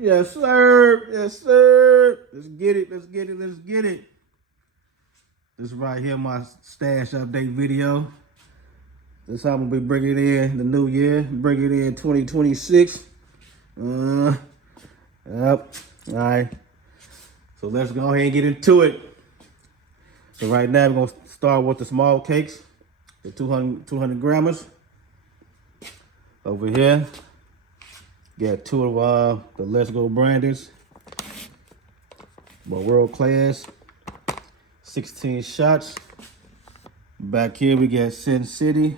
Yes, sir. Yes, sir. Let's get it. Let's get it. Let's get it. This right here, my stash update video. This how I'm gonna be bringing in the new year. Bring it in 2026. Yep. All right. So let's go ahead and get into it. So right now we're gonna start with the small cakes, the 200 grammars. Over here, got two of the Let's Go branders, but world class. 16 shots. Back here we got Sin City,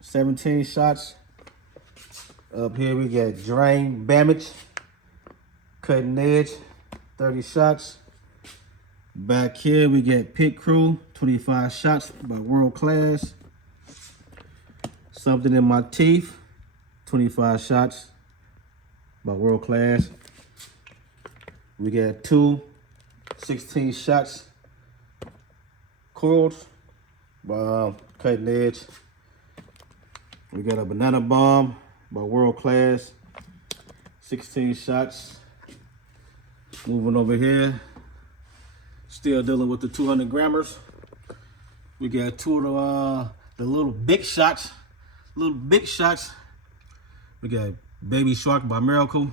17 shots. Up here we got Drain Damage, Cutting Edge, 30 shots. Back here we got Pit Crew, 25 shots by World Class. Something in My Teeth, 25 shots by World Class. We got two 16 shots coils by Cutting Edge. We got a Banana Bomb by World Class, 16 shots. Moving over here, still dealing with the 200 grammars. We got two of the little big shots. We got Baby Shark by Miracle,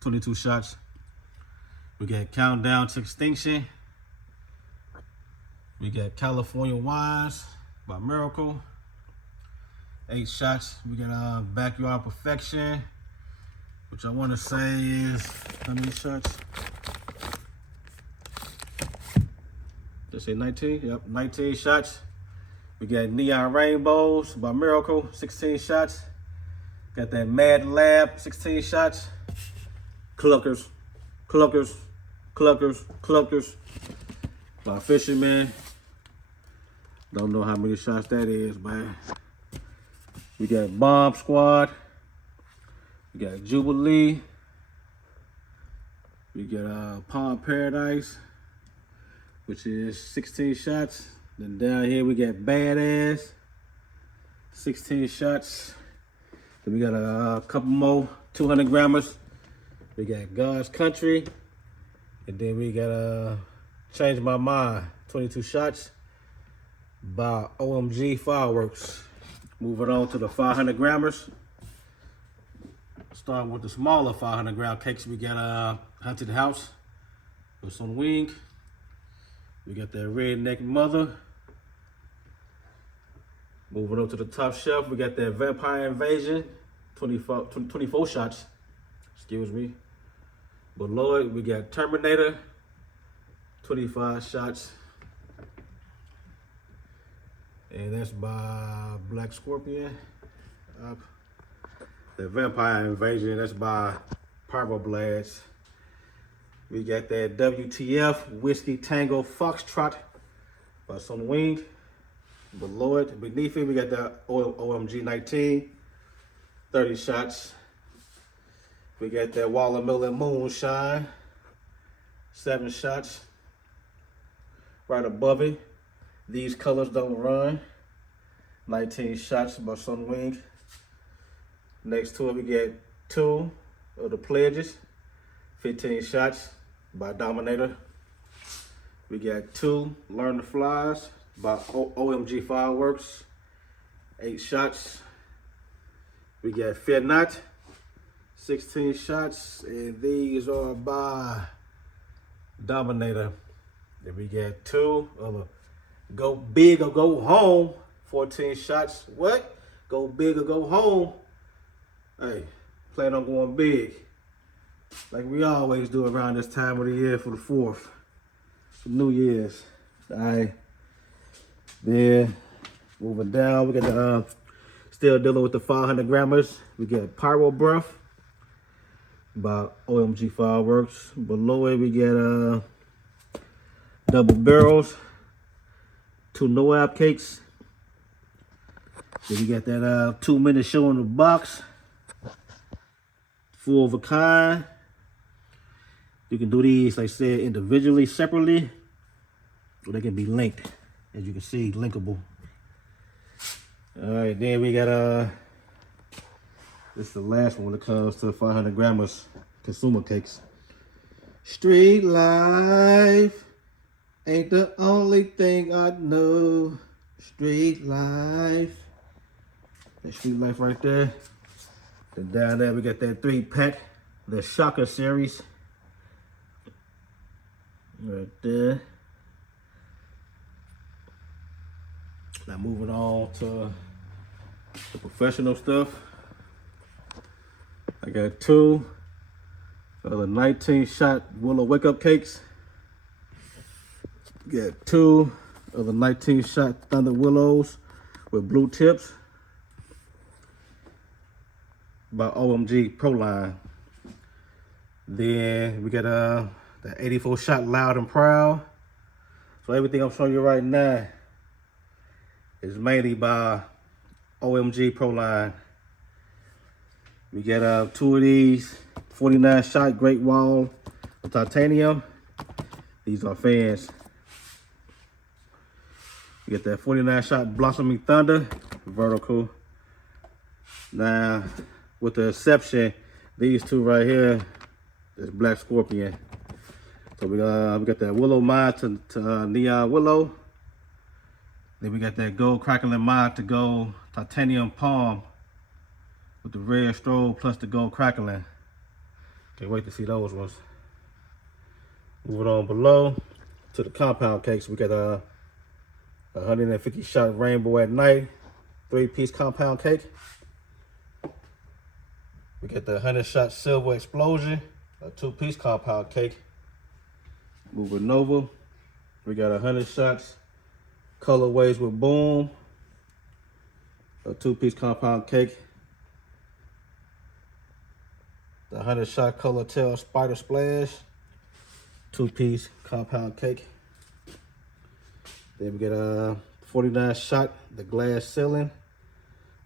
22 shots. We got Countdown to Extinction. We got California Wise by Miracle, 8 shots. We got Backyard Perfection, which I want to say is how many shots? Did I say 19? Yep, 19 shots. We got Neon Rainbows by Miracle, 16 shots. Got that Mad Lab, 16 shots. Cluckers by Fisherman. Don't know how many shots that is, man. We got Bomb Squad. We got Jubilee. We got Palm Paradise, which is 16 shots. Then down here we got Badass, 16 shots. Then we got a couple more 200 grammars. We got God's Country. And then we got Change My Mind, 22 shots by OMG Fireworks. Moving on to the 500 grammars. Starting with the smaller 500 gram cakes, we got Haunted House with some wing. We got that Redneck Mother. Moving up to the top shelf, we got that Vampire Invasion, 24 shots, excuse me. Below it, we got Terminator, 25 shots. And that's by Black Scorpion. The Vampire Invasion, that's by Pyroblast. We got that WTF, Whiskey Tango Foxtrot by Some Wing. Below it, beneath it, we got that OMG 19, 30 shots. We got that Watermelon Moonshine, 7 shots. Right above it, These Colors Don't Run, 19 shots by Sunwing. Next to it, we get 2 of the Pledges, 15 shots by Dominator. We got 2 Learn the Flies by OMG Fireworks, 8 shots. We got Fear Not, 16 shots, and these are by Dominator. Then we got 2 of the Go Big or Go Home, 14 shots. What? Go big or go home. Hey, plan on going big, like we always do around this time of the year for the 4th, for New Year's. All right. Then moving down, we got the still dealing with the 500 grammars. We got Pyro Breath by OMG Fireworks. Below it, we got Double Barrels, 2 Noab cakes. Then we got that 2-minute show in the box, full of a kind. You can do these, like I said, individually, separately, or they can be linked. As you can see, linkable. All right, then we got this is the last one when it comes to 500 grammars. consumer cakes. Street life ain't the only thing I know. Street life. That street life right there. Then down there we got that 3-pack, the Shocker series. Right there. Now moving on to the professional stuff. I got 2 of the 19-shot Willow Wake Up Cakes. Got 2 of the 19-shot Thunder Willows with blue tips by OMG Pro Line. Then we got the 84-shot Loud and Proud. So everything I'm showing you right now is mainly by OMG Pro Line. We got 2 of these 49-shot Great Wall of Titanium. These are fans. You get that 49-shot Blossoming Thunder, vertical. Now, with the exception, these 2 right here is Black Scorpion. So we got that Willow Mod to Neon Willow. Then we got that Gold Crackling Mod to Gold Titanium Palm with the red strobe plus the gold crackling. Can't wait to see those ones. Moving on below to the compound cakes, we got a 150-shot Rainbow at Night 3-piece compound cake. We got the 100-shot Silver Explosion, a 2-piece compound cake. Moving over, we got 100 shots Colorways with Boom, a 2-piece compound cake. The 100-shot Color Tail Spider Splash, 2-piece compound cake. Then we get a 49-shot The Glass Ceiling,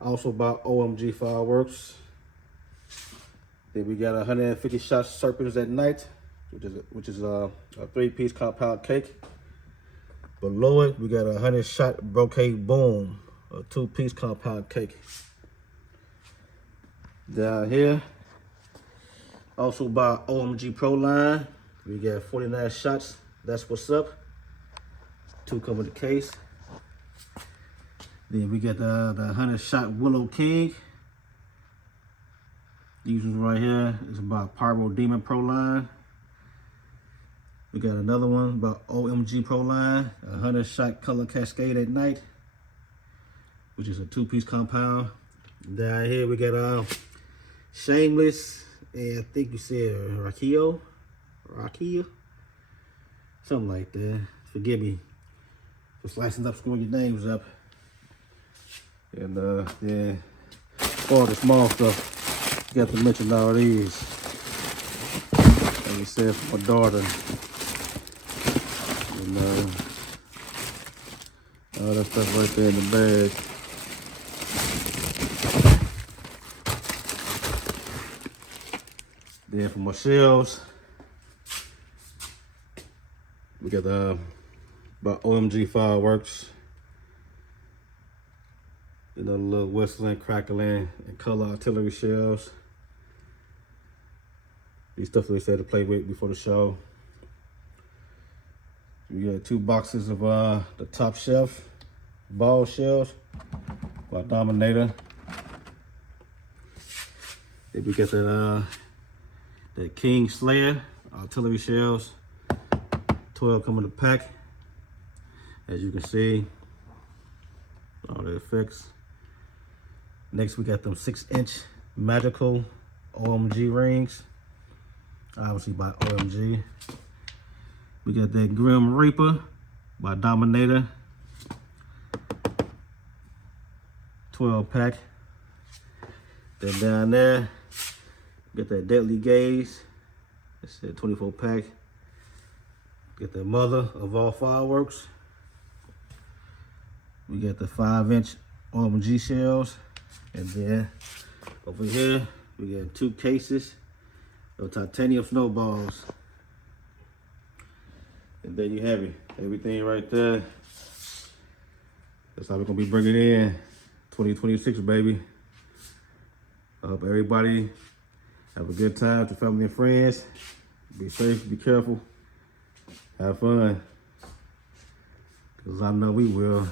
also by OMG Fireworks. Then we got a 150-shot Serpents at Night, which is a 3-piece compound cake. Below it, we got a 100-shot Brocade Boom, a 2-piece compound cake. Down here, also by OMG Pro Line, we got 49 shots. That's what's up. 2 come in the case. Then we got the 100-shot Willow King. These ones right here is by Pyro Demon Pro Line. We got another one by OMG Pro Line, a 100-shot Color Cascade at Night, which is a 2-piece compound. Down here we got Shameless, and I think you said Rakia, something like that. Forgive me for slicing up, screwing your names up. And yeah, all the small stuff, got to mention all these. Like I said, for my daughter. And all that stuff right there in the bag. Then for my shelves, we got by OMG Fireworks. Another little whistling, crackling, and color artillery shells. These stuff we said to play with before the show. We got 2 boxes of the Top Shelf ball shells by Dominator. Then we got that King Slayer artillery shells. 12 come in the pack. As you can see, all the effects. Next, we got them 6-inch magical OMG rings, obviously by OMG. We got that Grim Reaper by Dominator, 12-pack. Then down there, we got that Deadly Gaze, it's a 24-pack. Get the Mother of All Fireworks. We got the 5-inch OMG shells. And then over here, we got 2 cases of titanium snowballs. And there you have it. Everything right there. That's how we're gonna be bringing in 2026, baby. I hope everybody Have a good time with your family and friends. Be safe, be careful, have fun. Because I know we will.